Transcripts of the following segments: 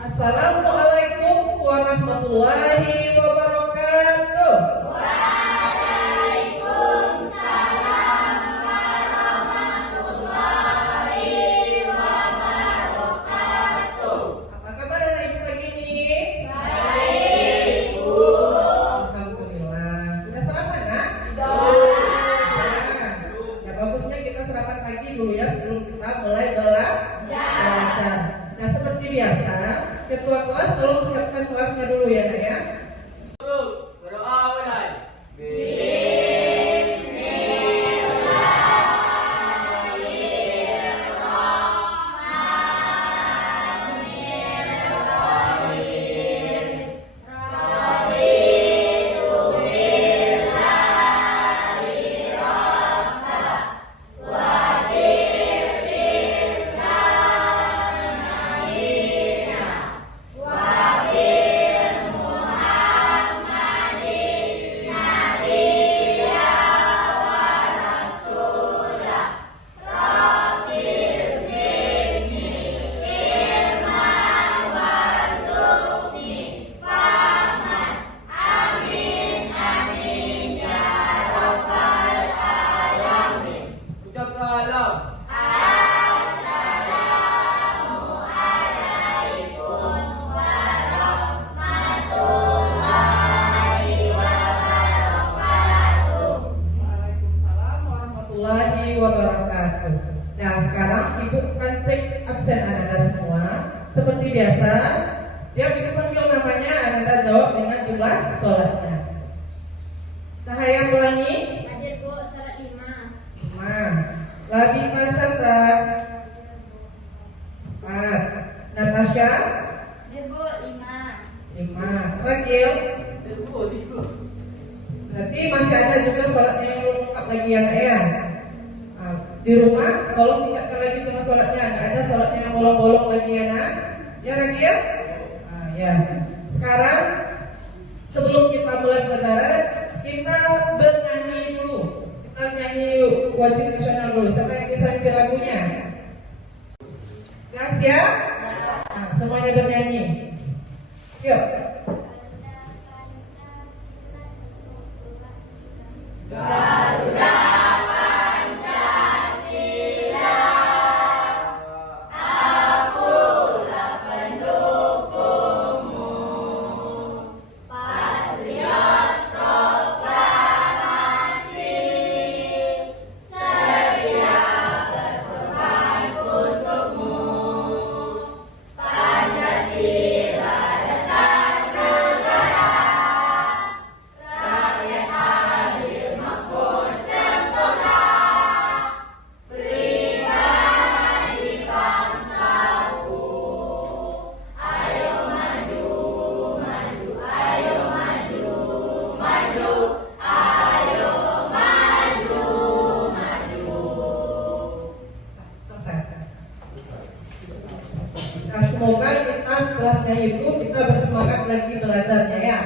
Assalamualaikum warahmatullahi wabarakatuh. Waalaikumsalam warahmatullahi wabarakatuh. Apa kabar anak ibu pagi ini? Baik, Bu. Alhamdulillah. Udah sarapan, nak? Ya, bagusnya kita sarapan pagi dulu ya sebelum kita mulai belajar. Nah, seperti biasa, ketua kelas tolong siapkan kelasnya dulu ya, nak ya. Berdoa mulai. Ucap salam. Waalaikumsalam warahmatullahi wabarakatuh. Nah, sekarang ibu akan cek absen Ananda semua. Seperti biasa, setiap ibu panggil namanya, Ananda jawab dengan jumlah sholatnya. Cahaya Pelangi, Hadir, Bu. Salat 5. 5. Labita Chandra, 4. Natasha, Hadir, Bu. 5. 5. Ragil, berarti masih ada juga sholatnya yang belum lengkap lagi ya, nak ya. Nah, di rumah tolong tingkatkan lagi cuma sholatnya, nggak ada sholatnya yang bolong-bolong lagi ya, nak. Ya, Ragil? Nah, ya. Sekarang sebelum kita mulai pelajaran, kita bernyanyi dulu. Kita nyanyi wajib nasional dulu. Siapa yang bisa bikin lagunya? Gas ya? Nah, semuanya bernyanyi. Yuk. Nah, semoga kita setelahnya itu kita bersemangat lagi belajarnya ya.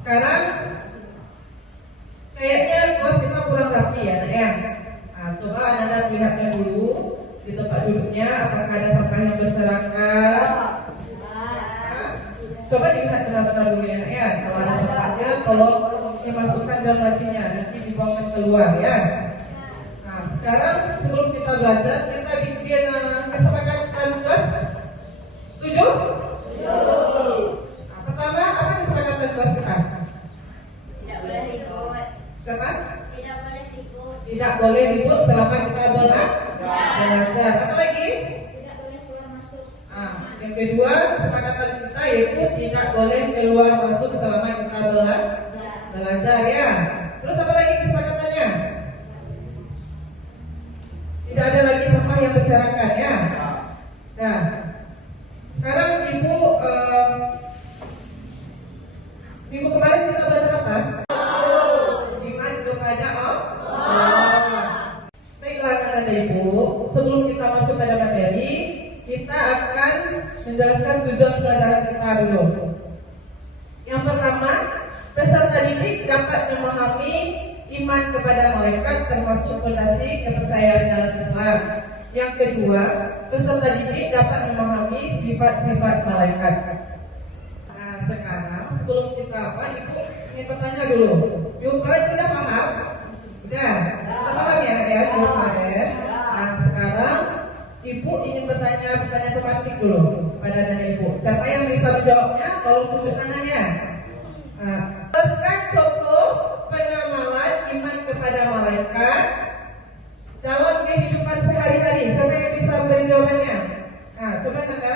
Sekarang kayaknya kelas kita kurang rapi ya, nak ya. Nah, coba Anda lihatnya dulu di tempat duduknya, apakah ada sampah yang berserakan. Nah, coba dilihat benar-benar dulu ya, nak ya. Kalau ada sampahnya, tolong dimasukkan dalam lacinya, nanti dibuangkan keluar ya. Nah, sekarang sebelum kita belajar, kita bikin kesepakatan kelas. Setuju? Nah, pertama, apa kesepakatan kelas kita? Tidak boleh ribut. Siapa? Tidak boleh ribut. Tidak boleh ribut selama kita belajar. Apa lagi? Tidak boleh keluar masuk. Nah, yang kedua, kesepakatan kita yaitu tidak boleh keluar masuk selama kita belajar ya. Terus apa lagi kesepakatannya? Tidak ada lagi sampah yang berserakan ya. Nah, sekarang ibu minggu kemarin kita belajar apa? Iman kepada Allah. Baiklah, anak ibu, sebelum kita masuk pada materi, kita akan menjelaskan tujuan pelajaran kita dulu. Yang pertama, peserta didik dapat memahami iman kepada malaikat termasuk fondasi kepercayaan dalam Islam. Yang kedua, peserta didik dapat memahami sifat-sifat malaikat. Nah, sekarang sebelum kita ibu ingin bertanya dulu. Yuk, kalian sudah paham? Sudah? Sudah paham ya, ya? Yuk, kalian. Nah, sekarang ibu ingin bertanya pertanyaan tematik dulu pada anak ibu. Siapa yang bisa menjawabnya? Tolong tunjuk tangannya. Nah, jelaskan contoh pengamalan iman kepada malaikat dalam kehidupan sehari-hari. Siapa yang bisa memberi jawabannya? Nah, coba Nanda.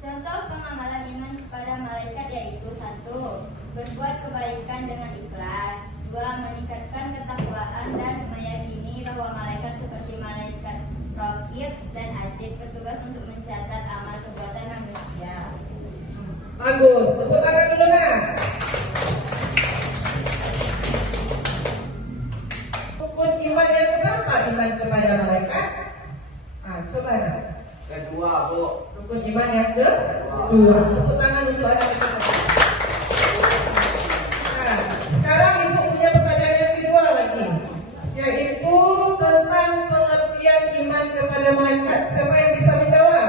Contoh pengamalan iman kepada malaikat yaitu 1. Berbuat kebaikan dengan ikhlas. 2. Meningkatkan ketakwaan dan meyakini bahwa malaikat seperti malaikat Raqib dan Atid bertugas untuk mencatat amal perbuatan manusia. Bagus, tepuk tangan dulu nah. Rukun iman yang berapa iman kepada malaikat? Ah, coba nah. Kedua, Bu. Rukun iman yang kedua. Tepuk tangan untuk anak kita. Nah, sekarang ibu punya pertanyaan yang kedua lagi, yaitu tentang pengertian iman kepada malaikat. Siapa yang bisa menjawab?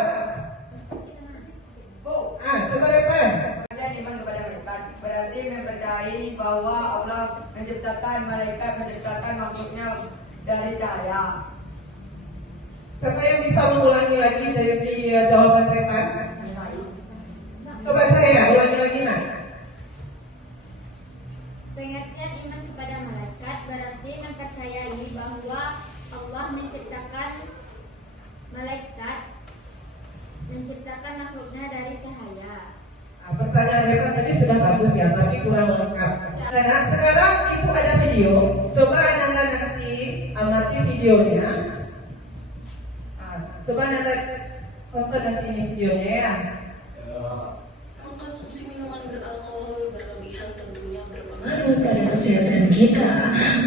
Bu. Coba Repan. Kemudian iman kepada malaikat berarti mempercayai bahwa Allah menciptakan malaikat, menciptakan makhluknya dari cahaya. Siapa yang bisa mengulangi lagi dari jawaban Repan? Coba saya ulangi lagi nak. Pengertian iman kepada malaikat berarti mempercayai bahwa Allah menciptakan malaikat, menciptakan makhluknya dari cahaya. Pertanyaan Repan tadi sudah bagus ya, tapi kurang lengkap. Nah, sekarang ibu ada video. Coba Nanda nanti amati videonya. Coba Nanda tonton nanti ini videonya ya. Konsumsi minuman beralkohol berlebihan tentunya berpengaruh pada kesehatan kita.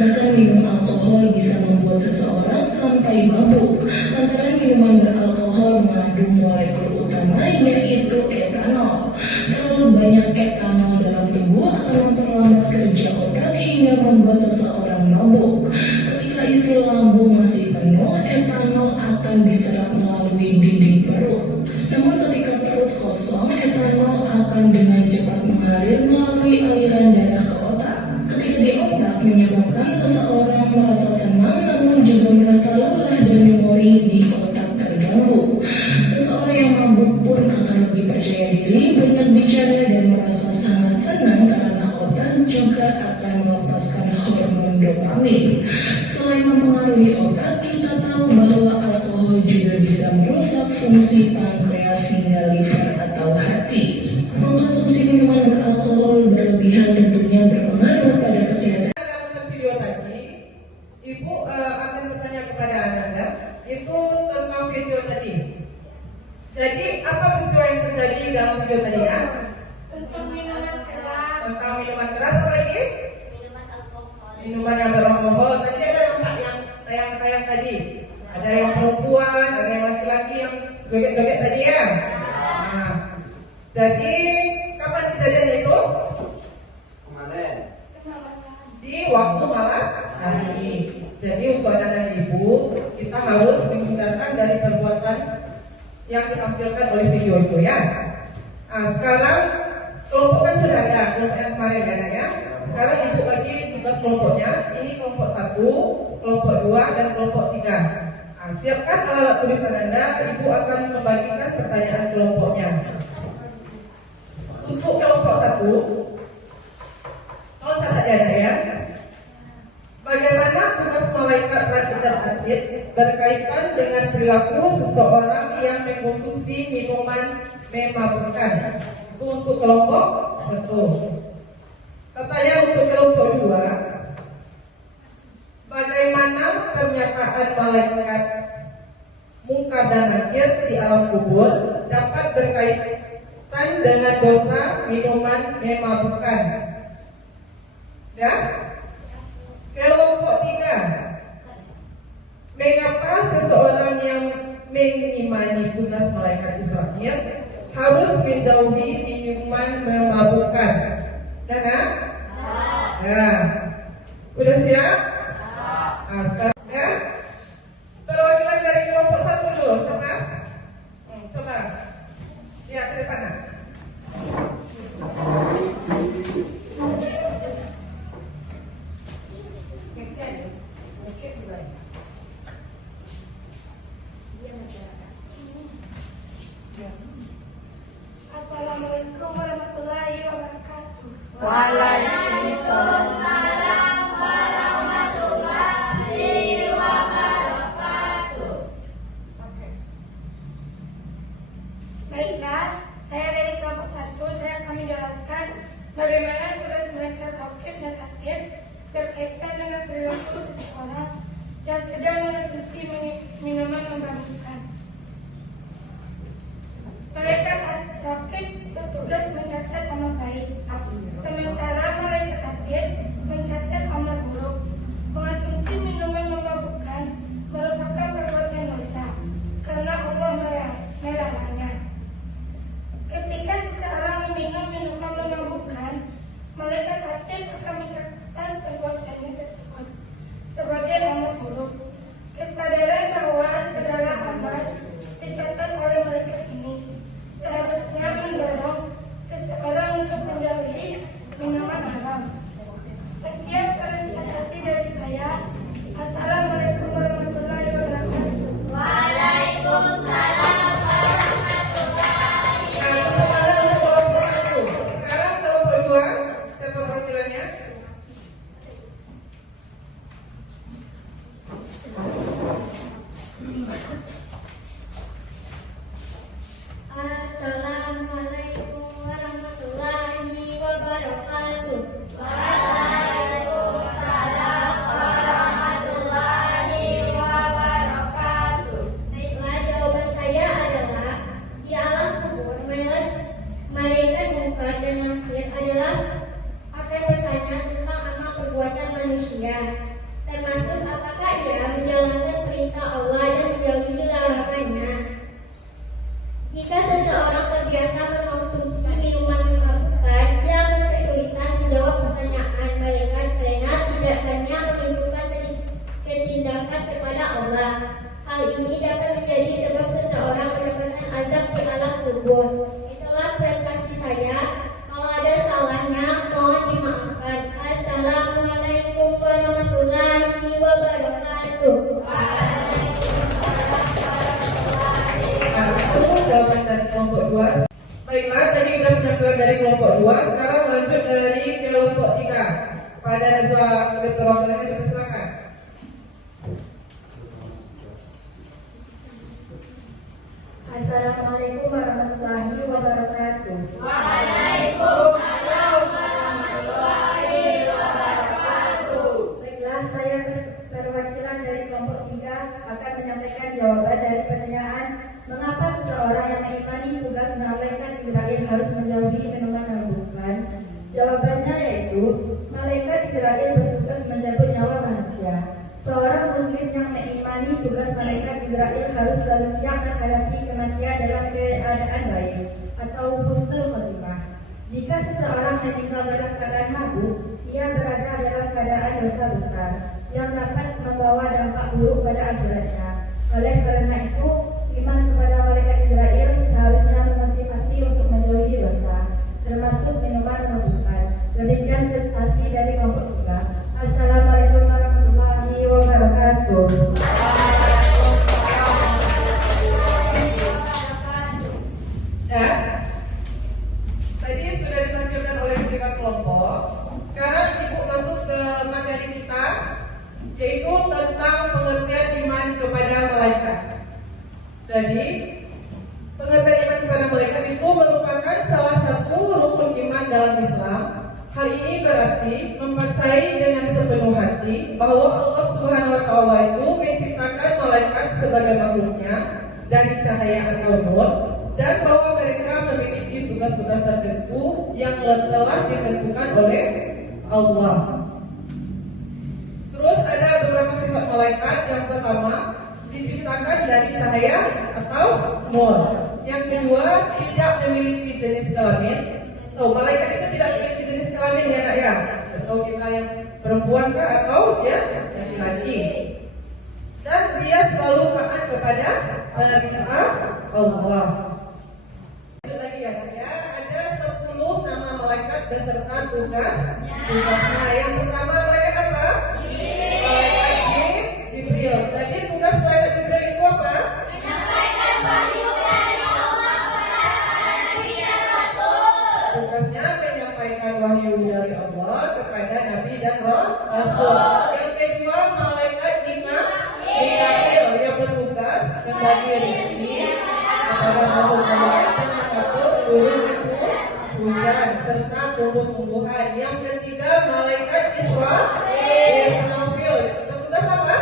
Bahkan minum alkohol bisa membuat seseorang sampai mabuk. Lantaran minuman beralkohol mengandung molekul utama yaitu etanol. Terlalu banyak etanol dalam tubuh akan memperlambat kerja otak hingga membuat seseorang mabuk. Ketika isi lambung masih penuh, etanol akan diserap melalui dinding perut. Namun ketika perut kosong, etanol akan dengan cepat mengalir melalui aliran darah ke otak. Ketika di otak menyebabkan seseorang merasa senang namun juga merasa lelah dan memori di otak terganggu. Seseorang yang mabuk pun akan lebih percaya diri, banyak bicara dan merasa sangat senang karena otak juga akan melepaskan hormon dopamin. Selain mempengaruhi otak, kita tahu bahwa alkohol juga bisa merusak fungsi pankreas hingga liver atau hati. Mengkonsumsi minuman beralkohol berlebihan tentunya berpengaruh pada kesehatan. Dalam video tadi, ibu akan bertanya kepada Ananda itu tentang video tadi. Jadi apa peristiwa yang terjadi dalam video tadi ya? Tentang minuman keras. Tentang minuman keras apa lagi? Minuman alkohol. Minuman yang beralkohol. Tadi ada nampak yang tayang-tayang tadi. Ada yang perempuan, ada yang laki-laki yang joget-joget tadi ya. Nah, jadi kapan kejadian itu? Kemarin. Di waktu malam hari. Jadi untuk anak-anak ibu, kita harus menghindarkan dari perbuatan yang ditampilkan oleh video itu ya. Nah, sekarang kelompok kan sudah ada, kelompok yang kemarin ya. Sekarang ibu bagi tugas kelompoknya. Ini kelompok 1, kelompok 2, dan kelompok 3. Nah, siapkan alat tulisan Anda. Ibu akan membagikan pertanyaan kelompoknya. Untuk kelompok 1, tolong catat ya. Bagaimana tugas malaikat Raqib dan Atid berkaitan dengan perilaku seseorang yang mengkonsumsi minuman memabukkan? Itu untuk kelompok 1. Pertanyaan untuk kelompok 2. Bagaimana pernyataan malaikat Munkar dan Nakir di alam kubur dapat berkaitan dengan dosa minuman memabukkan? Ya? Kelompok 3. Mengapa seseorang yang mengimani tugas malaikat Israel harus menjauhi minuman memabukkan? Nana? Ya. Udah siap? Sekarang ya. Assalamualaikum warahmatullahi wabarakatuh. Waalaikumsalam. Baiklah, saya dari kelompok 1. Saya akan menjelaskan bagaimana tugas mereka tauhid dan akid berkaitan dengan perilaku seseorang yang sedang mengonsumsi minuman memabukkan. Malaikat akid bertugas mencatat amal baik, sementara malaikat akid mencatat amal buruk. Mengonsumsi minuman memabukkan merupakan perbuatan dosa karena Allah melarangnya. Ketika seseorang meminum minuman memabukkan, malaikat akid akan mencatat perbuatannya tersebut sebagai amal buruk. Kesadaran bahwa segala amal dicatat oleh malaikat ini seharusnya mendorong seseorang untuk menjauhi minuman haram. Sekian presentasi dari saya. Assalamualaikum warahmatullahi wabarakatuh. Sekarang kelompok 2, siapa perwakilannya? Assalamualaikum warahmatullahi wabarakatuh. Baiklah, jawaban saya adalah di alam kubur malaikat munkar dan nakir adalah akan bertanya tentang amal perbuatan manusia, termasuk apakah ia menjalankan perintah Allah dan menjauhi larangannya. Jika seseorang terbiasa mengkonsumsi minuman memabukkan, ia akan kesulitan menjawab pertanyaan malaikat karena tidak hanya menunjukkan ketindakan kepada Allah. Hal ini dapat menjadi sebab seseorang mendapatkan azab di alam kubur. Itulah presentasi saya. Kalau ada salahnya, mohon dimaafkan. Assalamualaikum warahmatullahi wabarakatuh. Itu jawaban dari kelompok 2. Baiklah, tadi sudah penampilan dari kelompok 2. Sekarang lanjut dari kelompok 3. Pada Nazwa perwakilannya dipersilakan. Assalamualaikum warahmatullahi wabarakatuh. Baiklah, saya perwakilan dari kelompok 3 akan menyampaikan jawaban dari pertanyaan mengapa seseorang yang mengimani tugas malaikat Israel harus menjauhi minuman memabukkan. Jawabannya yaitu malaikat Israel bertugas menjemput nyawa manusia. Seorang muslim yang mengimani tugas malaikat Israel harus selalu siap menghadapi kematian dalam keadaan baik atau husnul khotimah. Jika seseorang meninggal dalam keadaan mabuk, ia berada dalam keadaan dosa besar yang dapat membawa dampak buruk pada akhiratnya. Oleh karena itu, iman kepada malaikat Israel seharusnya memotivasi untuk menjauhi dosa, termasuk minuman memabukkan. Demikian prestasi dari kelompok 3. Assalamualaikum warahmatullahi wabarakatuh. Ya, tadi sudah ditampilkan oleh ketiga kelompok. Sekarang ibu masuk ke materi kita, yaitu tentang pengertian iman kepada malaikat. Jadi, pengertian iman kepada malaikat itu merupakan salah satu rukun iman dalam Islam. Hal ini berarti mempercayai dengan sepenuh hati bahwa Allah Subhanahu wa Ta'ala itu menciptakan malaikat sebagai makhluknya dari cahaya atau nur, dan bahwa mereka memiliki tugas-tugas tertentu yang telah ditentukan oleh Allah. Terus ada beberapa sifat malaikat. Yang pertama, diciptakan dari cahaya atau nur. Yang kedua, tidak memiliki jenis kelamin. Malaikat itu tidak memiliki jenis kelamin ya nak ya. Atau kita yang perempuan kah atau ya laki-laki. Dan dia selalu taat kepada perintah Allah. Lagi ya nak ya, ada 10 nama malaikat beserta tugasnya. Yang pertama malaikat apa? Malaikat Jibril. Jadi tugas malaikat Jibril itu apa? Menyampaikan wahyu dari Allah wahyu dari Allah kepada Nabi dan Rasul. Yang kedua, malaikat Mikail yang bertugas membagi rezeki kepada makhluk Allah dan mengatur turun hujan serta tumbuh-tumbuhan. Yang ketiga, malaikat Israfil bertugas apa?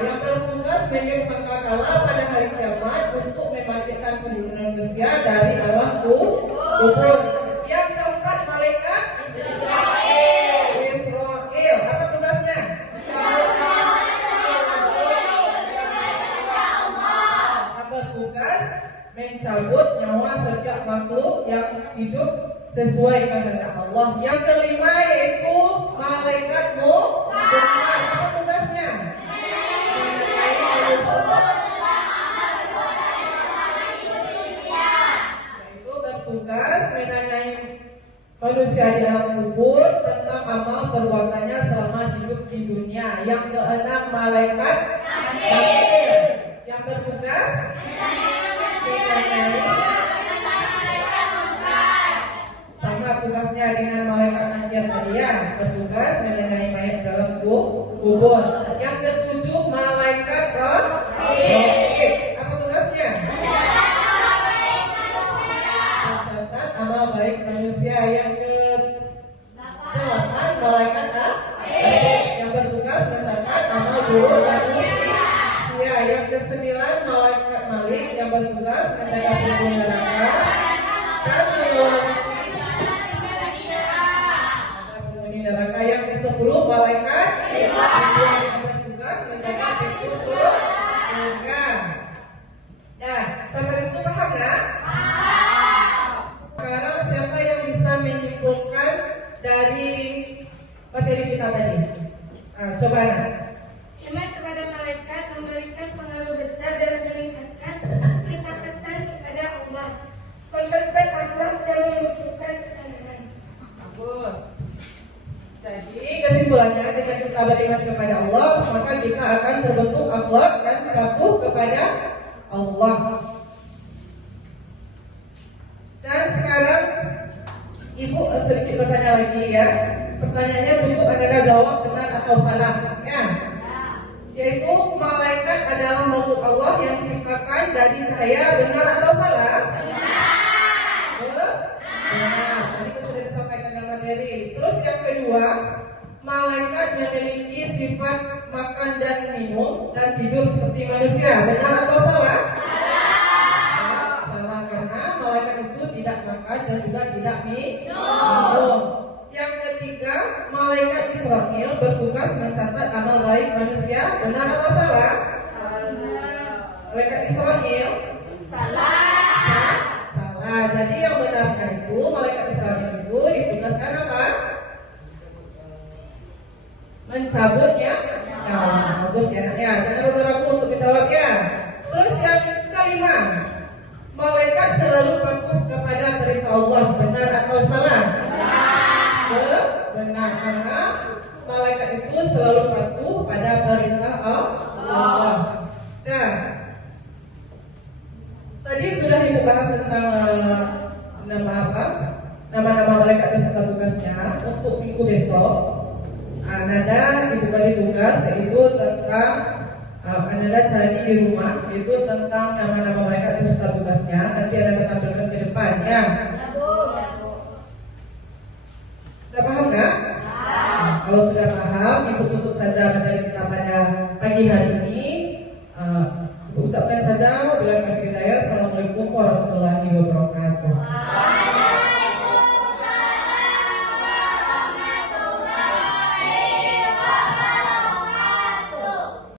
Yang bertugas menyiap sangkakala pada hari kiamat untuk membangkitkan penduduk manusia dari alam kubur. Yang keempat, malaikat Israfil. Apa tugasnya? Bertugas mencabut nyawa setiap makhluk yang hidup sesuai kehendak Allah. Yang kelima yaitu malaikat munkar. Apa tugasnya? Yaitu bertugas menanyai manusia di alam kubur tentang amal perbuatannya selama hidup di dunia. Yang keenam, malaikat nakir yang bertugas sama tugasnya dengan malaikat nakir tadi ya, bertugas mengenai mayat dalam kubur. Yang ketujuh, malaikat raqib. Apa tugasnya? Mencatat amal baik manusia. Yang ke-8, malaikat yang bertugas mencatat amal buruk manusia. Yang ke-9, malaikat malik yang bertugas menjaga penghuni neraka dan mengawasi penghuni neraka. Yang ke-10, malaikat yang bertugas menjaga pintu surga. Nah, sampai itu paham ya? Sekarang siapa yang bisa menyimpulkan dari materi kita tadi? Nah, coba. Iman kepada malaikat memberikan pengaruh besar dalam meningkatkan ketaatan kepada Allah, memperkuat akhlak dan menumbuhkan kesadaran. Bagus. Jadi kesimpulannya, jika kita beriman kepada Allah, maka kita akan terbentuk akhlak dan patuh kepada Allah. Dan sekarang Ibu sedikit bertanya lagi ya. Pertanyaannya cukup adalah jawab benar atau salah ya. Yaitu malaikat adalah makhluk Allah yang diciptakan dari cahaya, benar atau salah? Benar. Tadi itu sudah disampaikan dalam materi. Terus yang kedua, malaikat memiliki sifat makan dan minum dan tidur seperti manusia, benar atau salah? Salah, karena malaikat itu tidak makan dan juga tidak minum. Yang ketiga, malaikat Israfil bertugas mencatat amal baik manusia, benar atau salah? Malaikat Israfil salah. Jadi yang benarkan itu malaikat Israfil itu ditugaskan apa? Mencabut ya. Bagus ya nak ya. Jangan ragu-ragu untuk menjawab ya. Terus yang kelima, malaikat selalu patuh kepada perintah Allah, benar atau salah? Benar, karena malaikat itu selalu patuh pada perintah Allah. Nah, tadi sudah Ibu bahas tentang nama-nama malaikat beserta tugasnya. Untuk minggu besok, Ananda Ibu bagi tugas yaitu tentang Ananda cari di rumah, itu tentang nama-nama malaikat beserta tugasnya. Nanti Ananda tampilkan